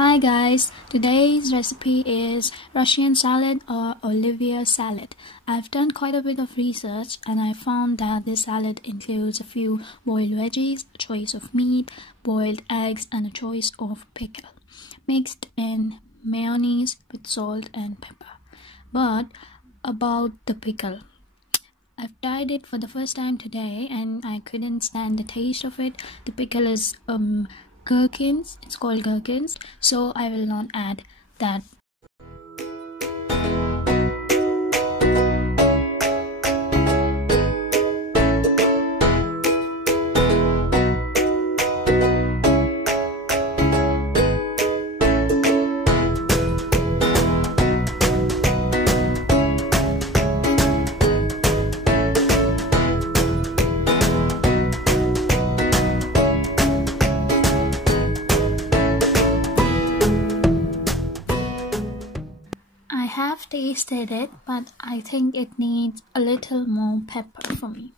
Hi guys, today's recipe is Russian salad or Olivier salad. I've done quite a bit of research and I found that this salad includes a few boiled veggies, a choice of meat, boiled eggs and a choice of pickle, mixed in mayonnaise with salt and pepper. But about the pickle, I've tried it for the first time today and I couldn't stand the taste of it. The pickle is gherkins, it's called gherkins, so I will not add that. I have tasted it, but I think it needs a little more pepper for me.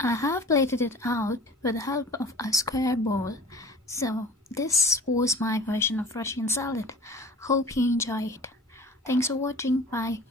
I have plated it out with the help of a square bowl. So this was my version of Russian salad. Hope you enjoy it. Thanks for watching. Bye.